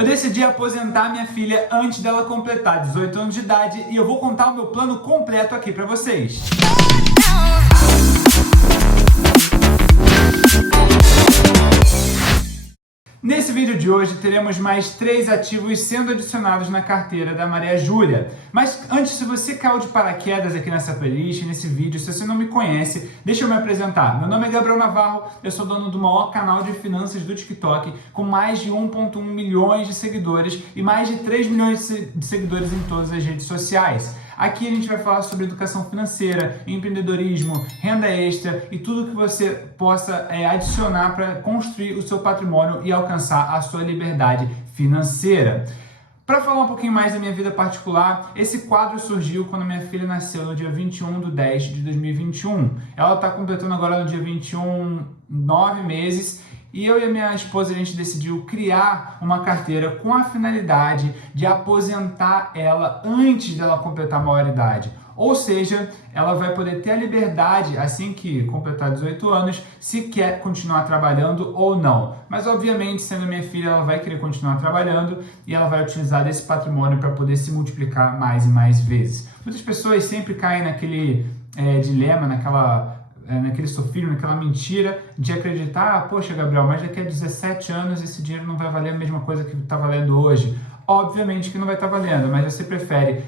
Eu decidi aposentar minha filha antes dela completar 18 anos de idade e eu vou contar o meu plano completo aqui para vocês. Nesse vídeo de hoje teremos mais 3 ativos sendo adicionados na carteira da Maria Júlia. Mas antes, se você caiu de paraquedas aqui nessa playlist, nesse vídeo, se você não me conhece, deixa eu me apresentar. Meu nome é Gabriel Navarro, eu sou dono do maior canal de finanças do TikTok, com mais de 1,1 milhões de seguidores e mais de 3 milhões de seguidores em todas as redes sociais. Aqui a gente vai falar sobre educação financeira, empreendedorismo, renda extra e tudo que você possa adicionar para construir o seu patrimônio e alcançar a sua liberdade financeira. Para falar um pouquinho mais da minha vida particular, esse quadro surgiu quando minha filha nasceu no dia 21/10/2021. Ela está completando agora no dia 21, 9 meses. E eu e a minha esposa, a gente decidiu criar uma carteira com a finalidade de aposentar ela antes dela completar a maioridade. Ou seja, ela vai poder ter a liberdade, assim que completar 18 anos, se quer continuar trabalhando ou não. Mas, obviamente, sendo minha filha, ela vai querer continuar trabalhando e ela vai utilizar desse patrimônio para poder se multiplicar mais e mais vezes. Muitas pessoas sempre caem naquele dilema, naquele sofisma, naquela mentira de acreditar, poxa, Gabriel, mas daqui a 17 anos esse dinheiro não vai valer a mesma coisa que está valendo hoje. Obviamente que não vai estar valendo, mas você prefere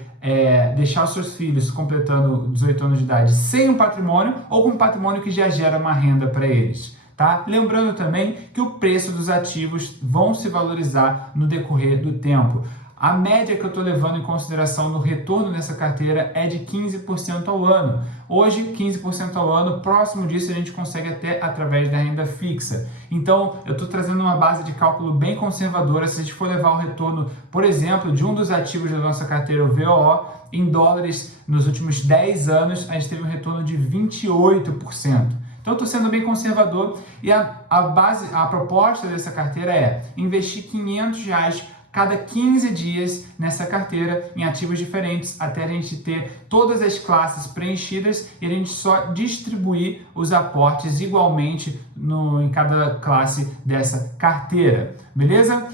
deixar os seus filhos completando 18 anos de idade sem um patrimônio ou com um patrimônio que já gera uma renda para eles. Tá? Lembrando também que o preço dos ativos vão se valorizar no decorrer do tempo. A média que eu estou levando em consideração no retorno dessa carteira é de 15% ao ano. Hoje, 15% ao ano, próximo disso a gente consegue até através da renda fixa. Então, eu estou trazendo uma base de cálculo bem conservadora. Se a gente for levar o retorno, por exemplo, de um dos ativos da nossa carteira, o VOO, em dólares, nos últimos 10 anos, a gente teve um retorno de 28%. Então, eu estou sendo bem conservador e a proposta dessa carteira é investir R$500 cada 15 dias nessa carteira em ativos diferentes, até a gente ter todas as classes preenchidas e a gente só distribuir os aportes igualmente em cada classe dessa carteira, beleza?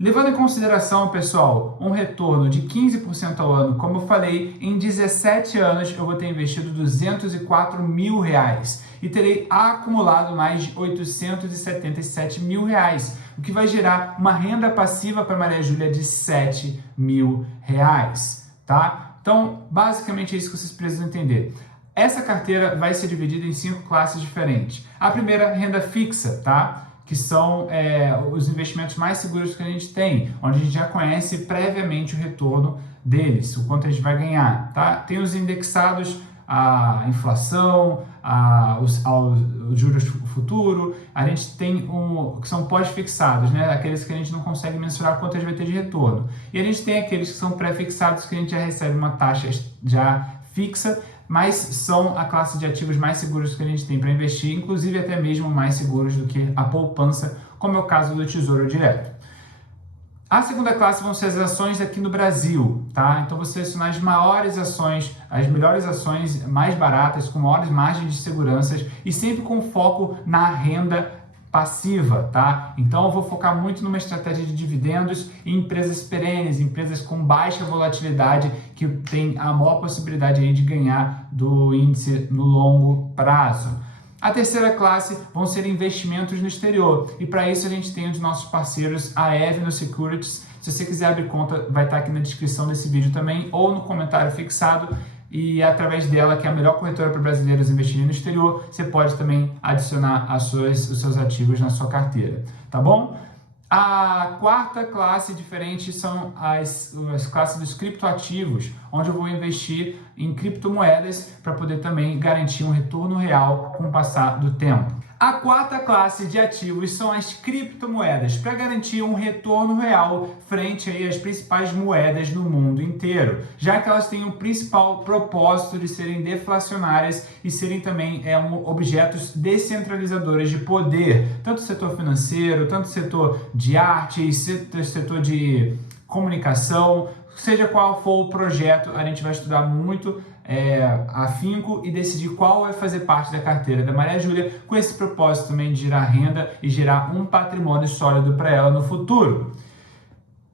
Levando em consideração, pessoal, um retorno de 15% ao ano, como eu falei, em 17 anos eu vou ter investido R$204 mil e terei acumulado mais de R$877 mil, o que vai gerar uma renda passiva para Maria Júlia de R$7 mil, tá? Então, basicamente é isso que vocês precisam entender. Essa carteira vai ser dividida em 5 classes diferentes. A primeira, renda fixa, tá? Que são os investimentos mais seguros que a gente tem, onde a gente já conhece previamente o retorno deles, o quanto a gente vai ganhar, tá? Tem os indexados à inflação, aos juros futuro, a gente tem que são pós-fixados, né? Aqueles que a gente não consegue mensurar quanto a gente vai ter de retorno. E a gente tem aqueles que são pré-fixados, que a gente já recebe uma taxa já fixa, mas são a classe de ativos mais seguros que a gente tem para investir, inclusive até mesmo mais seguros do que a poupança, como é o caso do Tesouro Direto. A segunda classe vão ser as ações aqui no Brasil, tá? Então vou selecionar as maiores ações, as melhores ações mais baratas, com maiores margens de segurança e sempre com foco na renda passiva, tá? Então eu vou focar muito numa estratégia de dividendos em empresas perenes, empresas com baixa volatilidade, que tem a maior possibilidade aí de ganhar do índice no longo prazo. A terceira classe vão ser investimentos no exterior, e para isso a gente tem os nossos parceiros, a Avenue Securities. Se você quiser abrir conta, vai estar aqui na descrição desse vídeo também, ou no comentário fixado, e através dela, que é a melhor corretora para brasileiros investirem no exterior, você pode também adicionar os seus ativos na sua carteira, tá bom? A quarta classe diferente são as classes dos criptoativos, onde eu vou investir em criptomoedas para poder também garantir um retorno real com o passar do tempo. A quarta classe de ativos são as criptomoedas, para garantir um retorno real frente aí às principais moedas no mundo inteiro, já que elas têm o principal propósito de serem deflacionárias e serem também objetos descentralizadores de poder, tanto o setor financeiro, tanto o setor de arte, setor de comunicação, seja qual for o projeto, a gente vai estudar muito afinco e decidir qual vai fazer parte da carteira da Maria Júlia, com esse propósito também de gerar renda e gerar um patrimônio sólido para ela no futuro.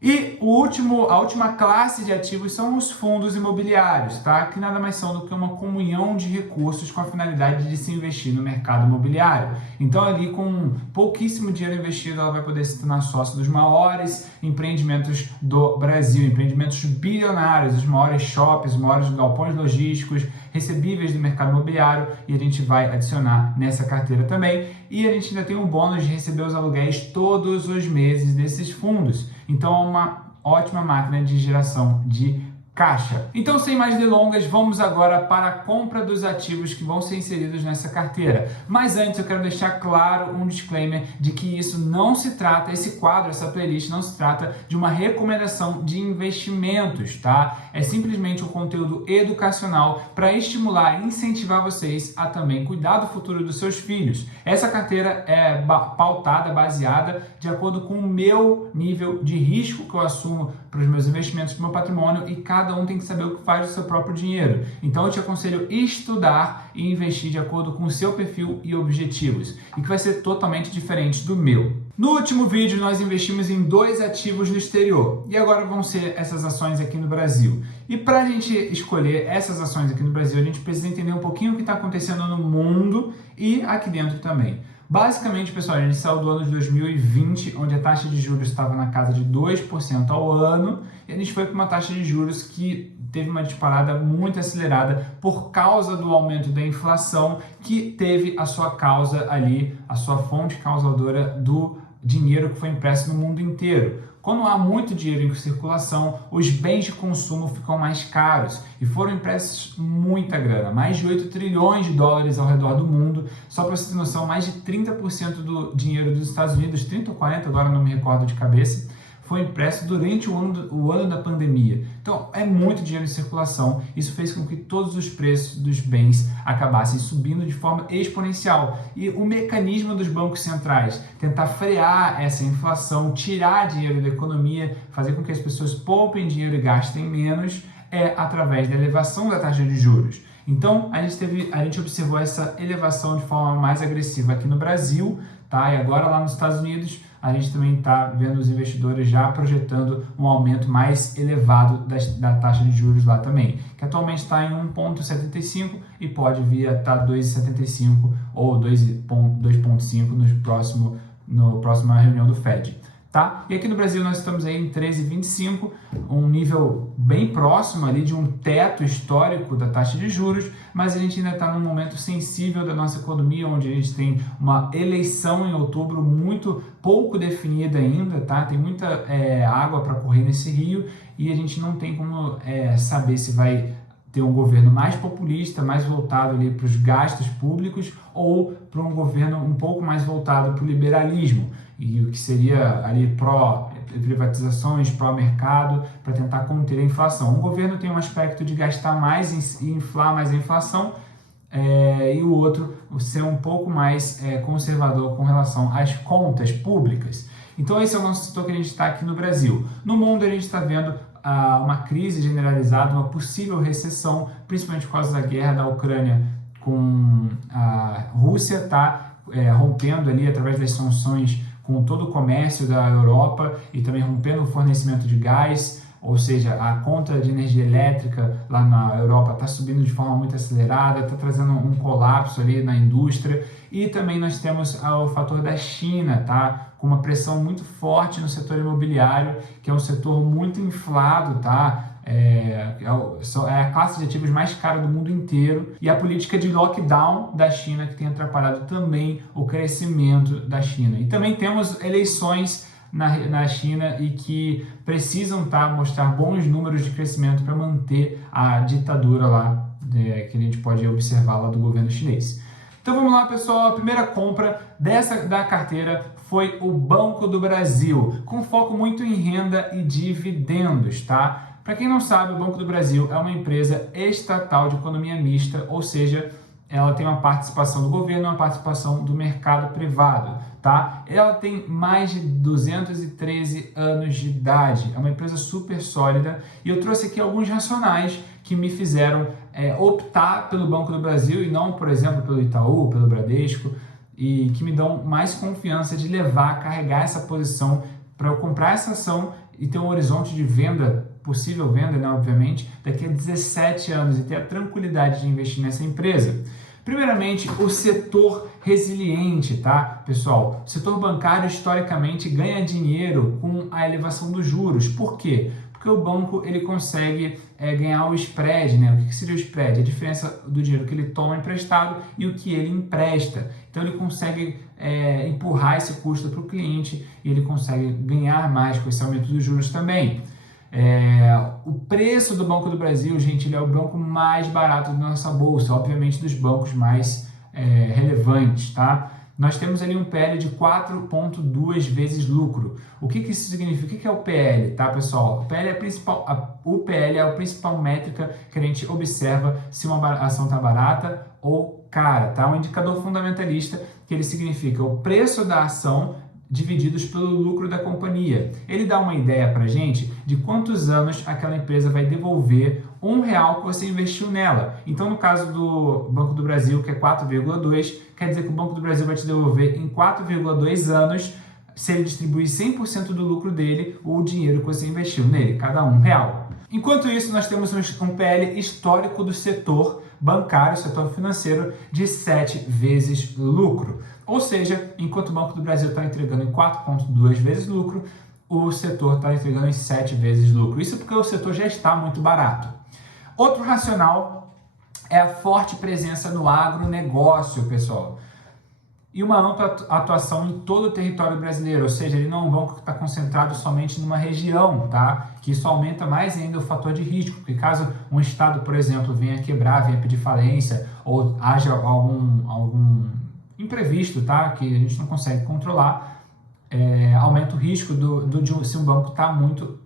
E a última classe de ativos são os fundos imobiliários, tá? Que nada mais são do que uma comunhão de recursos com a finalidade de se investir no mercado imobiliário. Então, ali com pouquíssimo dinheiro investido, ela vai poder se tornar sócio dos maiores empreendimentos do Brasil, empreendimentos bilionários, os maiores shoppings, os maiores galpões logísticos, recebíveis do mercado imobiliário, e a gente vai adicionar nessa carteira também. E a gente ainda tem um bônus de receber os aluguéis todos os meses desses fundos. Então é uma ótima máquina de geração de caixa. Então, sem mais delongas, vamos agora para a compra dos ativos que vão ser inseridos nessa carteira. Mas antes eu quero deixar claro um disclaimer de que isso não se trata, esse quadro, essa playlist não se trata de uma recomendação de investimentos, tá? É simplesmente um conteúdo educacional para estimular e incentivar vocês a também cuidar do futuro dos seus filhos. Essa carteira é pautada, baseada de acordo com o meu nível de risco que eu assumo para os meus investimentos, para o meu patrimônio, e cada um tem que saber o que faz do seu próprio dinheiro. Então eu te aconselho estudar e investir de acordo com o seu perfil e objetivos, e que vai ser totalmente diferente do meu. No último vídeo nós investimos em 2 ativos no exterior, e agora vão ser essas ações aqui no Brasil. E para a gente escolher essas ações aqui no Brasil, a gente precisa entender um pouquinho o que está acontecendo no mundo e aqui dentro também. Basicamente, pessoal, a gente saiu do ano de 2020, onde a taxa de juros estava na casa de 2% ao ano, e a gente foi para uma taxa de juros que teve uma disparada muito acelerada por causa do aumento da inflação, que teve a sua causa ali, a sua fonte causadora do dinheiro que foi impresso no mundo inteiro. Quando há muito dinheiro em circulação, os bens de consumo ficam mais caros, e foram impressos muita grana, mais de 8 trilhões de dólares ao redor do mundo. Só para você ter noção, mais de 30% do dinheiro dos Estados Unidos, 30 ou 40, agora não me recordo de cabeça, foi impresso durante o ano da pandemia. Então, é muito dinheiro em circulação. Isso fez com que todos os preços dos bens acabassem subindo de forma exponencial. E o mecanismo dos bancos centrais, tentar frear essa inflação, tirar dinheiro da economia, fazer com que as pessoas poupem dinheiro e gastem menos, é através da elevação da taxa de juros. Então, a gente observou essa elevação de forma mais agressiva aqui no Brasil, tá? E agora lá nos Estados Unidos, a gente também está vendo os investidores já projetando um aumento mais elevado da taxa de juros lá também, que atualmente está em 1,75 e pode vir a estar 2,75 ou 2,5 no próxima reunião do Fed. Tá? E aqui no Brasil nós estamos aí em 13,25, um nível bem próximo ali de um teto histórico da taxa de juros, mas a gente ainda está num momento sensível da nossa economia, onde a gente tem uma eleição em outubro muito pouco definida ainda, tá? Tem muita água para correr nesse rio, e a gente não tem como saber se vai ter um governo mais populista, mais voltado ali para os gastos públicos, ou para um governo um pouco mais voltado para o liberalismo, e o que seria ali pró-privatizações, pró-mercado, para tentar conter a inflação. Um governo tem um aspecto de gastar mais e inflar mais a inflação, e o outro ser um pouco mais conservador com relação às contas públicas. Então esse é o nosso setor que a gente está aqui no Brasil. No mundo a gente está vendo uma crise generalizada, uma possível recessão, principalmente por causa da guerra da Ucrânia com a Rússia, tá rompendo ali através das sanções com todo o comércio da Europa, e também rompendo o fornecimento de gás, ou seja, a conta de energia elétrica lá na Europa está subindo de forma muito acelerada, está trazendo um colapso ali na indústria. E também nós temos o fator da China, tá? Com uma pressão muito forte no setor imobiliário, que é um setor muito inflado, tá? É a classe de ativos mais cara do mundo inteiro, e a política de lockdown da China, que tem atrapalhado também o crescimento da China. E também temos eleições na China, e que precisam mostrar bons números de crescimento para manter a ditadura lá, que a gente pode observar lá do governo chinês. Então vamos lá, pessoal, a primeira compra da carteira foi o Banco do Brasil, com foco muito em renda e dividendos, tá? Para quem não sabe, o Banco do Brasil é uma empresa estatal de economia mista, ou seja, ela tem uma participação do governo e uma participação do mercado privado, tá? Ela tem mais de 213 anos de idade, é uma empresa super sólida, e eu trouxe aqui alguns racionais que me fizeram optar pelo Banco do Brasil e não, por exemplo, pelo Itaú, pelo Bradesco, e que me dão mais confiança de carregar essa posição para eu comprar essa ação e ter um horizonte de venda, possível venda, né, obviamente, daqui a 17 anos e ter a tranquilidade de investir nessa empresa? Primeiramente, o setor resiliente, tá, pessoal? O setor bancário, historicamente, ganha dinheiro com a elevação dos juros. Por quê? Porque o banco ele consegue ganhar o spread, né? O que seria o spread? A diferença do dinheiro que ele toma emprestado e o que ele empresta. Então, ele consegue empurrar esse custo para o cliente e ele consegue ganhar mais com esse aumento dos juros também. O preço do Banco do Brasil, gente, ele é o banco mais barato da nossa bolsa, obviamente dos bancos mais relevantes, tá? Nós temos ali um PL de 4,2 vezes lucro. O que isso significa? O que é o PL, tá, pessoal? O PL é a principal métrica que a gente observa se uma ação está barata ou cara, tá? Um indicador fundamentalista que ele significa o preço da ação divididos pelo lucro da companhia. Ele dá uma ideia para a gente de quantos anos aquela empresa vai devolver R$1 que você investiu nela. Então, no caso do Banco do Brasil, que é 4,2, quer dizer que o Banco do Brasil vai te devolver em 4,2 anos, se ele distribuir 100% do lucro dele, ou o dinheiro que você investiu nele, cada R$1. Enquanto isso, nós temos um PL histórico do setor bancário, setor financeiro, de 7 vezes lucro. Ou seja, enquanto o Banco do Brasil está entregando em 4,2 vezes lucro, o setor está entregando em 7 vezes lucro. Isso porque o setor já está muito barato. Outro racional é a forte presença no agronegócio, pessoal. E uma ampla atuação em todo o território brasileiro, ou seja, ele não é um banco que está concentrado somente numa região, tá? Que isso aumenta mais ainda o fator de risco, porque caso um estado, por exemplo, venha quebrar, venha pedir falência, ou haja algum imprevisto, tá? Que a gente não consegue controlar, aumenta o risco se um banco está muito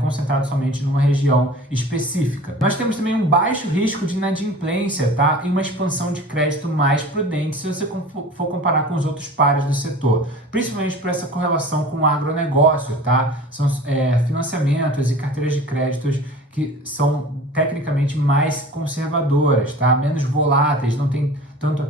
concentrado somente numa região específica. Nós temos também um baixo risco de inadimplência, tá? E uma expansão de crédito mais prudente se você for comparar com os outros pares do setor, principalmente por essa correlação com o agronegócio, tá? São financiamentos e carteiras de créditos que são tecnicamente mais conservadoras, tá? Menos voláteis, não tem tanto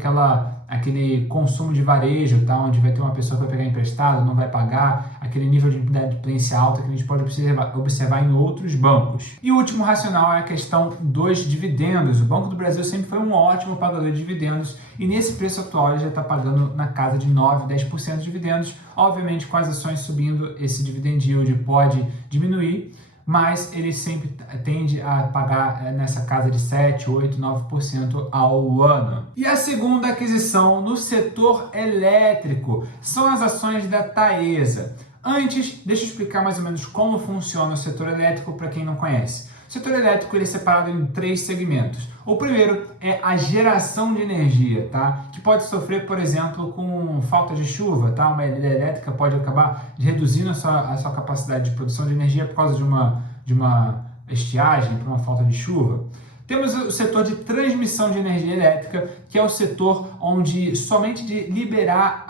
aquele consumo de varejo, tá? Onde vai ter uma pessoa que vai pegar emprestado, não vai pagar, aquele nível de inadimplência alta que a gente pode observar em outros bancos. E o último racional é a questão dos dividendos. O Banco do Brasil sempre foi um ótimo pagador de dividendos e nesse preço atual ele já está pagando na casa de 9, 10% de dividendos. Obviamente, com as ações subindo, esse dividend yield pode diminuir, mas ele sempre tende a pagar nessa casa de 7, 8, 9% ao ano. E a segunda aquisição no setor elétrico são as ações da Taesa. Antes, deixa eu explicar mais ou menos como funciona o setor elétrico para quem não conhece. O setor elétrico ele é separado em 3 segmentos. O primeiro é a geração de energia, tá? Que pode sofrer, por exemplo, com falta de chuva, tá? Uma elétrica pode acabar reduzindo a sua capacidade de produção de energia por causa de uma estiagem, por uma falta de chuva. Temos o setor de transmissão de energia elétrica, que é o setor onde somente de liberar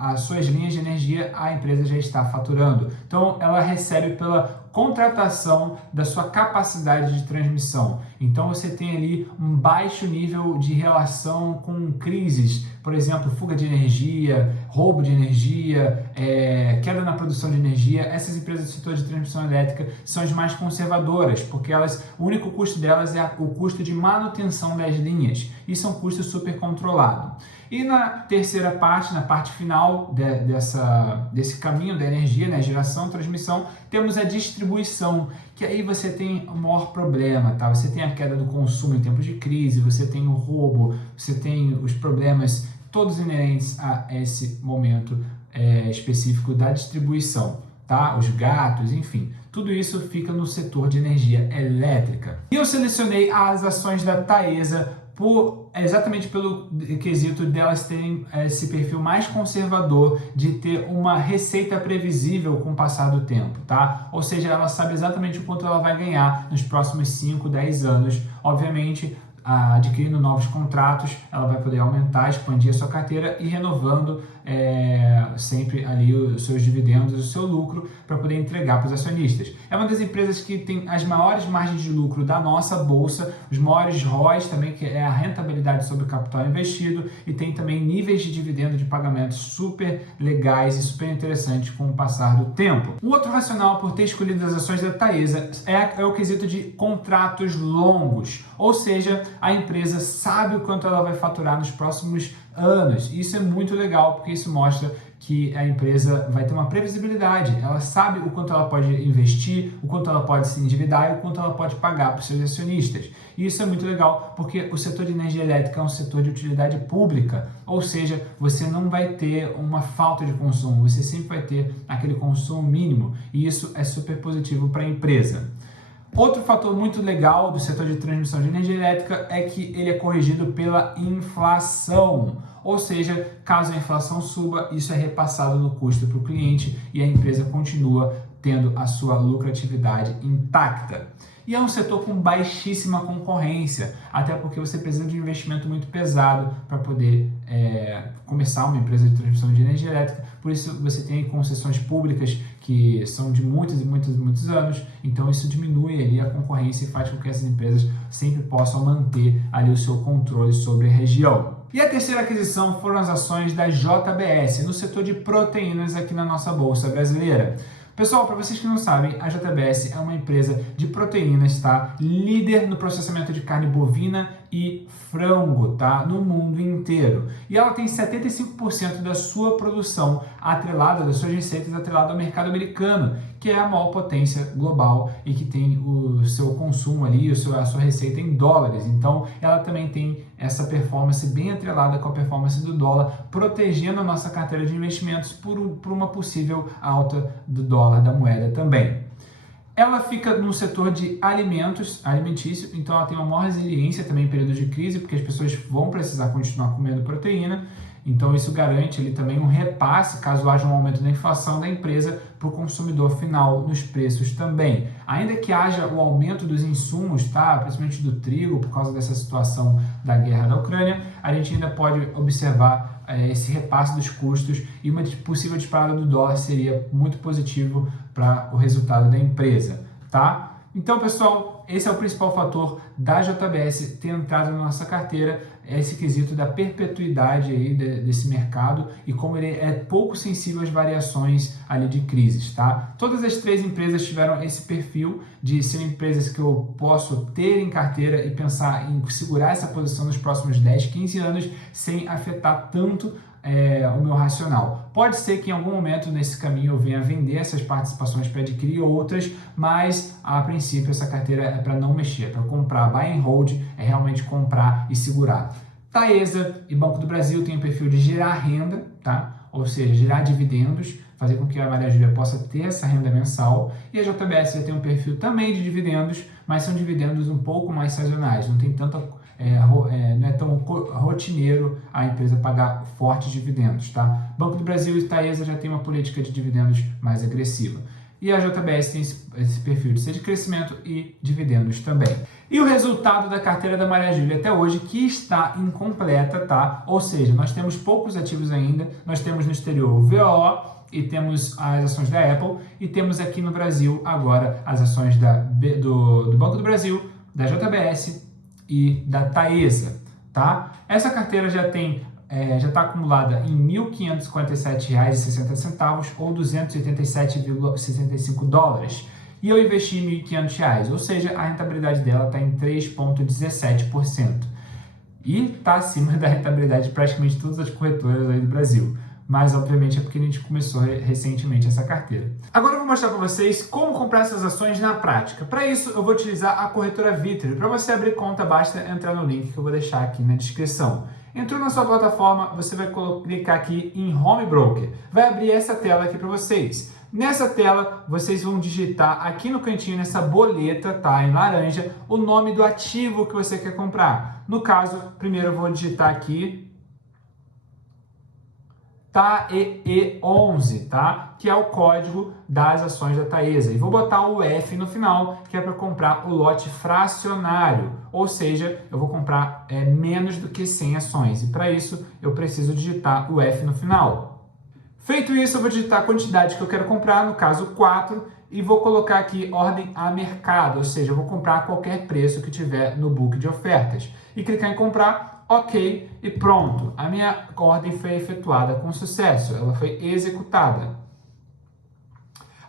as suas linhas de energia a empresa já está faturando. Então ela recebe pela contratação da sua capacidade de transmissão. Então você tem ali um baixo nível de relação com crises, por exemplo, fuga de energia, roubo de energia, queda na produção de energia. Essas empresas do setor de transmissão elétrica são as mais conservadoras, porque o único custo delas é o custo de manutenção das linhas. Isso é um custo super controlado. E na terceira parte, na parte final desse caminho da energia, né, geração, transmissão, temos a distribuição, que aí você tem o maior problema, tá? Você tem a queda do consumo em tempos de crise, você tem o roubo, você tem os problemas todos inerentes a esse momento específico da distribuição, tá? Os gatos, enfim. Tudo isso fica no setor de energia elétrica. E eu selecionei as ações da Taesa exatamente pelo quesito delas terem esse perfil mais conservador de ter uma receita previsível com o passar do tempo, tá? Ou seja, ela sabe exatamente o quanto ela vai ganhar nos próximos 5, 10 anos. Obviamente, adquirindo novos contratos, ela vai poder aumentar, expandir a sua carteira e renovando sempre ali os seus dividendos, o seu lucro, para poder entregar para os acionistas. É uma das empresas que tem as maiores margens de lucro da nossa bolsa, os maiores ROIs também, que é a rentabilidade sobre o capital investido, e tem também níveis de dividendo de pagamento super legais e super interessantes com o passar do tempo. O outro racional por ter escolhido as ações da Taesa é o quesito de contratos longos, ou seja, a empresa sabe o quanto ela vai faturar nos próximos anos. Isso é muito legal, porque isso mostra que a empresa vai ter uma previsibilidade, ela sabe o quanto ela pode investir, o quanto ela pode se endividar e o quanto ela pode pagar para os seus acionistas. E isso é muito legal, porque o setor de energia elétrica é um setor de utilidade pública, ou seja, você não vai ter uma falta de consumo, você sempre vai ter aquele consumo mínimo, e isso é super positivo para a empresa. Outro fator muito legal do setor de transmissão de energia elétrica é que ele é corrigido pela inflação. Ou seja, caso a inflação suba, isso é repassado no custo para o cliente e a empresa continua tendo a sua lucratividade intacta. E é um setor com baixíssima concorrência, até porque você precisa de um investimento muito pesado para poder começar uma empresa de transmissão de energia elétrica. Por isso você tem concessões públicas que são de muitos anos, então isso diminui ali a concorrência e faz com que essas empresas sempre possam manter ali o seu controle sobre a região. E a terceira aquisição foram as ações da JBS, no setor de proteínas aqui na nossa Bolsa Brasileira. Pessoal, para vocês que não sabem, a JBS é uma empresa de proteínas, tá? Líder no processamento de carne bovina e frango, tá? No mundo inteiro. E ela tem 75% da sua produção atrelada, das suas receitas atrelada ao mercado americano, que é a maior potência global e que tem o seu consumo ali, a sua receita em dólares. Então, ela também tem essa performance bem atrelada com a performance do dólar, protegendo a nossa carteira de investimentos por uma possível alta do dólar, da moeda também. Ela fica no setor de alimentício, então ela tem uma maior resiliência também em períodos de crise, porque as pessoas vão precisar continuar comendo proteína, então isso garante ali também um repasse, caso haja um aumento da inflação da empresa, para o consumidor final nos preços também. Ainda que haja o aumento dos insumos, tá? Principalmente do trigo, por causa dessa situação da guerra da Ucrânia, a gente ainda pode observar esse repasse dos custos, e uma possível disparada do dólar seria muito positivo para o resultado da empresa, tá? Então, pessoal, esse é o principal fator da JBS ter entrado na nossa carteira, esse quesito da perpetuidade aí desse mercado e como ele é pouco sensível às variações ali de crises, tá? Todas as três empresas tiveram esse perfil de serem empresas que eu posso ter em carteira e pensar em segurar essa posição nos próximos 10, 15 anos sem afetar tanto o meu racional. Pode ser que em algum momento nesse caminho eu venha vender essas participações para adquirir outras, mas a princípio essa carteira é para não mexer, para comprar, buy and hold, é realmente comprar e segurar. Taesa e Banco do Brasil têm o perfil de gerar renda, tá? Ou seja, gerar dividendos, fazer com que a Maria Júlia possa ter essa renda mensal, e a JBS já tem um perfil também de dividendos, mas são dividendos um pouco mais sazonais, não tem tanta não é tão rotineiro a empresa pagar fortes dividendos, tá? Banco do Brasil e Taesa já tem uma política de dividendos mais agressiva. E a JBS tem esse perfil de ser de crescimento e dividendos também. E o resultado da carteira da Maria Júlia até hoje, que está incompleta, tá? Ou seja, nós temos poucos ativos ainda, nós temos no exterior o VOO, e temos as ações da Apple, e temos aqui no Brasil agora as ações do Banco do Brasil, da JBS e da Taesa, tá? Essa carteira já está acumulada em R$ 1.547,60 ou 287,65 dólares. E eu investi em R$ 1.500, ou seja, a rentabilidade dela está em 3,17%. E está acima da rentabilidade de praticamente todas as corretoras aí do Brasil. Mas, obviamente, é porque a gente começou recentemente essa carteira. Agora eu vou mostrar para vocês como comprar essas ações na prática. Para isso, eu vou utilizar a corretora Vitrio. Para você abrir conta, basta entrar no link que eu vou deixar aqui na descrição. Entrou na sua plataforma, você vai clicar aqui em Home Broker. Vai abrir essa tela aqui para vocês. Nessa tela, vocês vão digitar aqui no cantinho, nessa boleta, tá, em laranja, o nome do ativo que você quer comprar. No caso, primeiro eu vou digitar aqui TAEE11, tá? Que é o código das ações da Taesa. E vou botar o F no final, que é para comprar o lote fracionário, ou seja, eu vou comprar menos do que 100 ações. E para isso, eu preciso digitar o F no final. Feito isso, eu vou digitar a quantidade que eu quero comprar, no caso 4, e vou colocar aqui ordem a mercado, ou seja, eu vou comprar a qualquer preço que tiver no book de ofertas. E clicar em comprar, ok, e pronto. A minha ordem foi efetuada com sucesso, ela foi executada.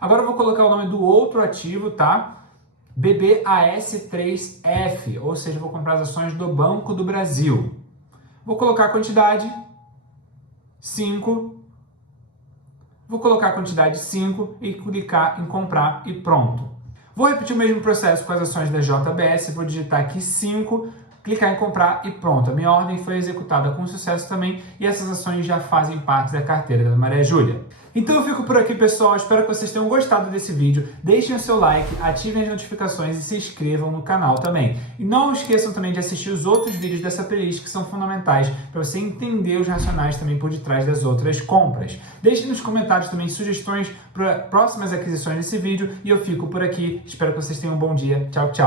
Agora eu vou colocar o nome do outro ativo, tá? BBAS3F, ou seja, eu vou comprar as ações do Banco do Brasil. Vou colocar a quantidade 5. Vou colocar a quantidade 5 e clicar em comprar e pronto. Vou repetir o mesmo processo com as ações da JBS, vou digitar aqui 5, clicar em comprar e pronto. A minha ordem foi executada com sucesso também e essas ações já fazem parte da carteira da Maria Júlia. Então eu fico por aqui, pessoal. Espero que vocês tenham gostado desse vídeo. Deixem o seu like, ativem as notificações e se inscrevam no canal também. E não esqueçam também de assistir os outros vídeos dessa playlist que são fundamentais para você entender os racionais também por detrás das outras compras. Deixem nos comentários também sugestões para próximas aquisições desse vídeo e eu fico por aqui. Espero que vocês tenham um bom dia. Tchau, tchau.